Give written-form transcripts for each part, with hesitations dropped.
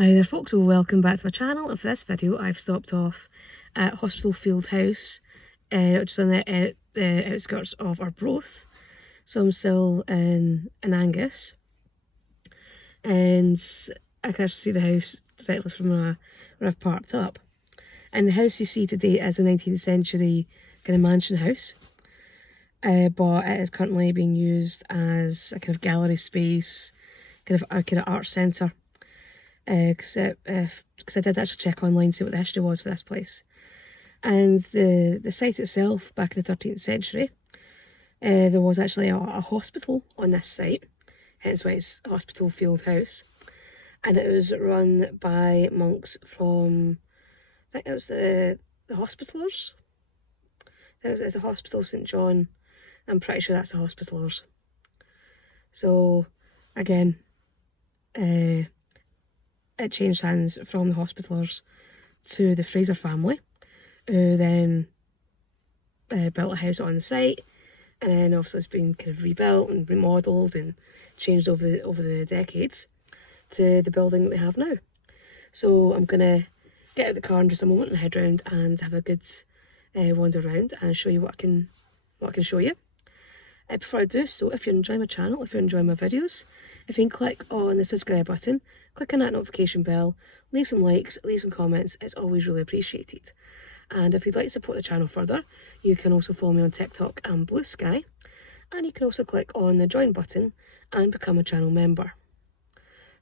Hi there folks, well, welcome back to my channel, and for this video I've stopped off at Hospitalfield House, which is on the outskirts of Arbroath. So I'm still in Angus, and I can actually see the house directly from where I've parked up. And the house you see today is a 19th century kind of mansion house, but it is currently being used as a kind of gallery space, kind of art centre. Because I did actually check online to see what the history was for this place. And the site itself, back in the 13th century, there was actually a hospital on this site, hence why it's Hospitalfield House. And it was run by monks from, I think it was the Hospitallers. It's a Hospital St John. I'm pretty sure that's the Hospitallers. So, again, it changed hands from the Hospitallers to the Fraser family, who then built a house on the site, and then obviously it's been kind of rebuilt and remodelled and changed over the decades to the building that we have now. So I'm gonna get out the car in just a moment and head round and have a good wander around and show you what I can show you. Before I do so, if you're enjoying my channel, if you're enjoying my videos, if you can click on the subscribe button, click on that notification bell, leave some likes, leave some comments, it's always really appreciated. And if you'd like to support the channel further, you can also follow me on TikTok and Blue Sky, and you can also click on the join button and become a channel member.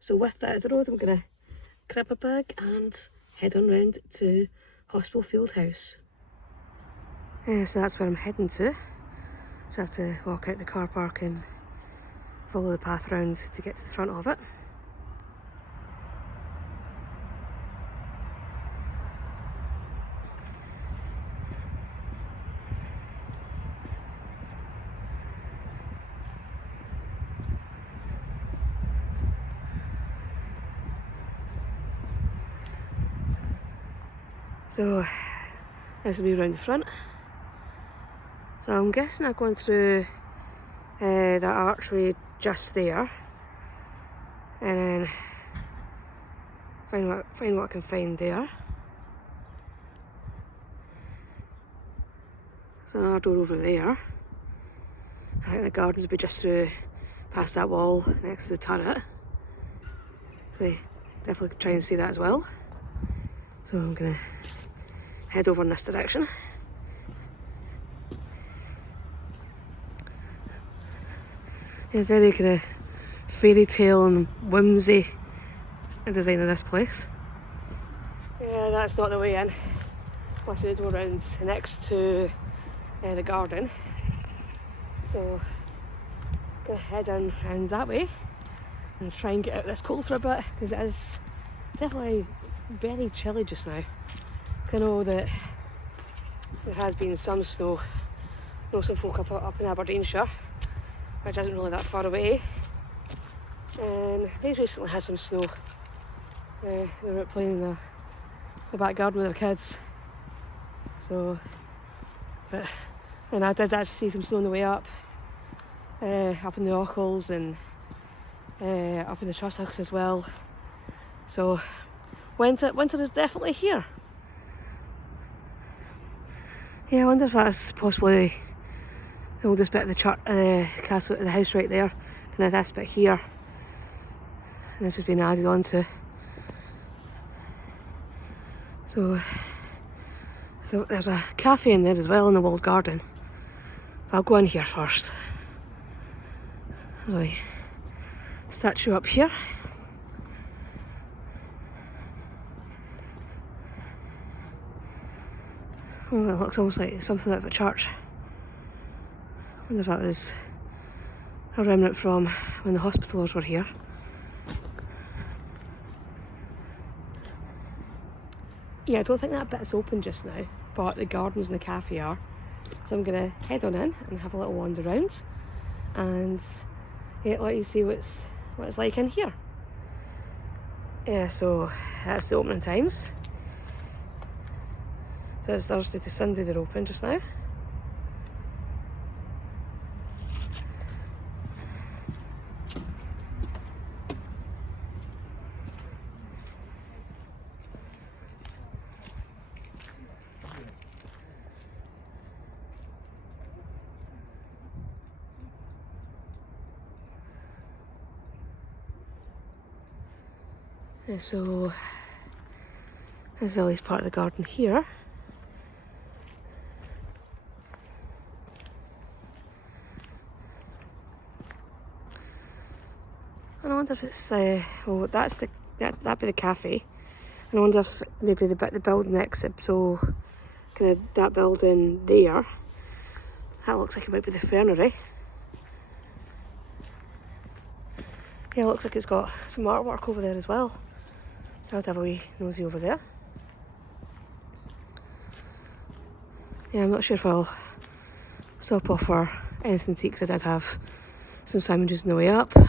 So with that out of the road, I'm going to grab a bag and head on round to Hospitalfield House. So that's where I'm heading to. So I have to walk out the car park and follow the path round to get to the front of it. So this will be around the front. So I'm guessing I'm going through that archway just there, and then find what I can find there. There's another door over there. I think the gardens will be just through past that wall next to the turret. So we definitely try and see that as well. So I'm gonna head over in this direction. It's very kind of fairy tale and whimsy design of this place. Yeah, that's not the way in. Must be the door round next to the garden. So I'm gonna head in round that way and try and get out of this cold for a bit, because it is definitely very chilly just now. I know that there has been some snow. I know some folk up in Aberdeenshire, which isn't really that far away, and they recently had some snow. They were out playing in the back garden with their kids. So, and I did actually see some snow on the way up in the Ochils and up in the Trussocks as well. So winter is definitely here. Yeah, I wonder if that's possibly the oldest bit of the church, castle, the house right there. Kind of this bit here, and this has been added on to. So there's a cafe in there as well in the walled garden. But I'll go in here first. There's a statue up here. Oh, it looks almost like something out of a church. I wonder if that was a remnant from when the Hospitallers were here. Yeah, I don't think that bit's open just now, but the gardens and the cafe are. So I'm gonna head on in and have a little wander around and let you see what it's like in here. Yeah, so that's the opening times. So it's Thursday to Sunday they're open just now. Yeah, so this is at least part of the garden here. And I wonder if it's, well, that'd be the cafe. And I wonder if maybe the building next to it, so kind of that building there, that looks like it might be the fernery. Yeah, it looks like it's got some artwork over there as well. So I'll have a wee nosy over there. Yeah, I'm not sure if I'll stop off for anything to eat, because I did have some sandwiches on the way up. But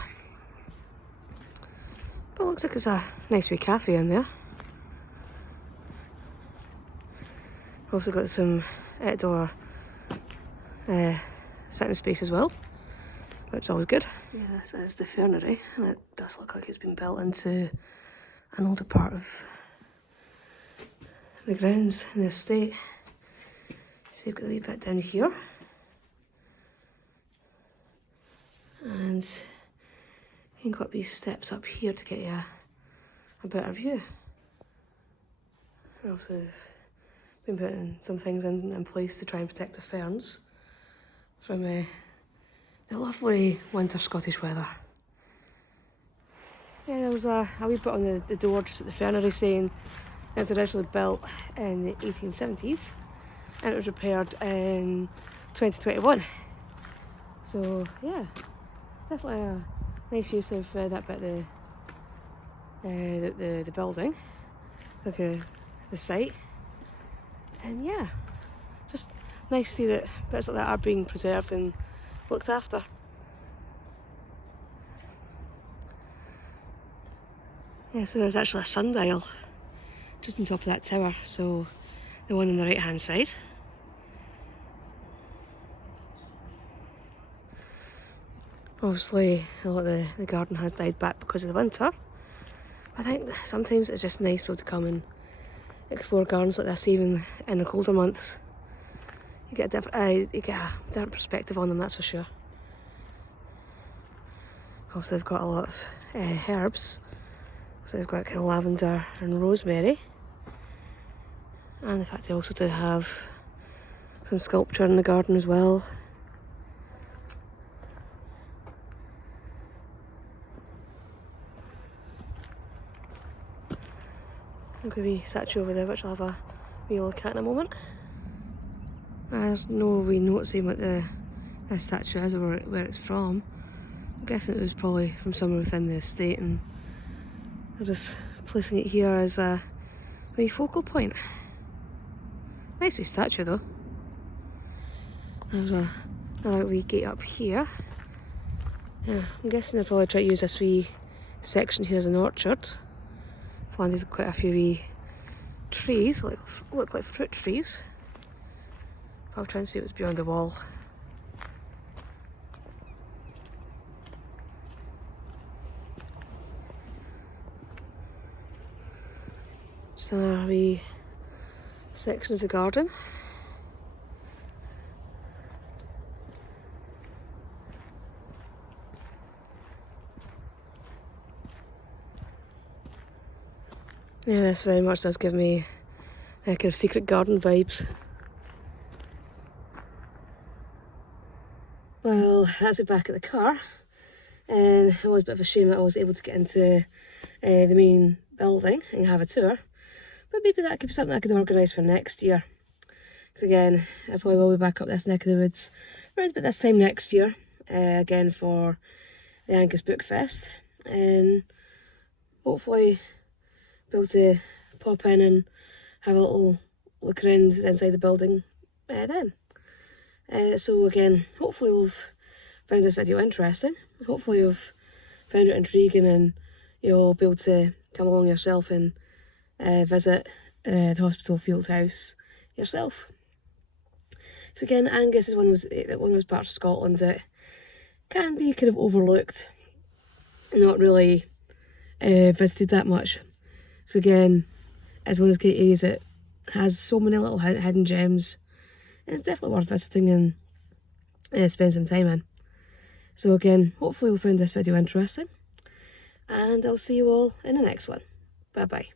it looks like it's a nice wee cafe in there. Also got some outdoor sitting space as well, which is always good. Yeah, this is the fernery, and it does look like it's been built into an older part of the grounds in the estate. So you've got a wee bit down here, and you can go up these steps up here to get you a better view. And also been putting some things in place to try and protect the ferns from the lovely winter Scottish weather. Yeah, there was a wee bit on the door just at the fernery saying it was originally built in the 1870s and it was repaired in 2021. So yeah, definitely a nice use of that bit of the building, like the site. And yeah, just nice to see that bits like that are being preserved and looked after. Yeah, so there's actually a sundial just on top of that tower, so the one on the right hand side. Obviously a lot of the garden has died back because of the winter. I think sometimes it's just nice to be able to come and explore gardens like this even in the colder months. You get a different perspective on them, that's for sure. Also they've got a lot of herbs. So they've got kind of lavender and rosemary. And in fact they also do have some sculpture in the garden as well. I've got a wee statue over there which I'll have a wee look at in a moment. There's no wee note saying what the statue is or where it's from. I'm guessing it was probably from somewhere within the estate, and they're just placing it here as a wee focal point. Nice wee statue though. There's another wee gate up here. Yeah, I'm guessing they'll probably try to use this wee section here as an orchard. Planted quite a few wee trees, look like fruit trees. I'll try and see what's beyond the wall. Just another wee section of the garden. Yeah, this very much does give me kind of secret garden vibes. Well, that's it back at the car, and it was a bit of a shame that I wasn't able to get into the main building and have a tour, but maybe that could be something I could organise for next year. Because again, I probably will be back up this neck of the woods around about this time next year, again for the Angus Book Fest, and hopefully be able to pop in and have a little look around inside the building then. So again, hopefully you've found this video interesting. Hopefully you've found it intriguing, and you'll be able to come along yourself and visit the Hospitalfield House yourself. Because again, Angus is one of those parts of Scotland that can be kind of overlooked and not really visited that much. Because again, it's one of those great areas that has so many little hidden gems. And it's definitely worth visiting and spend some time in. So again, hopefully you'll find this video interesting. And I'll see you all in the next one. Bye bye.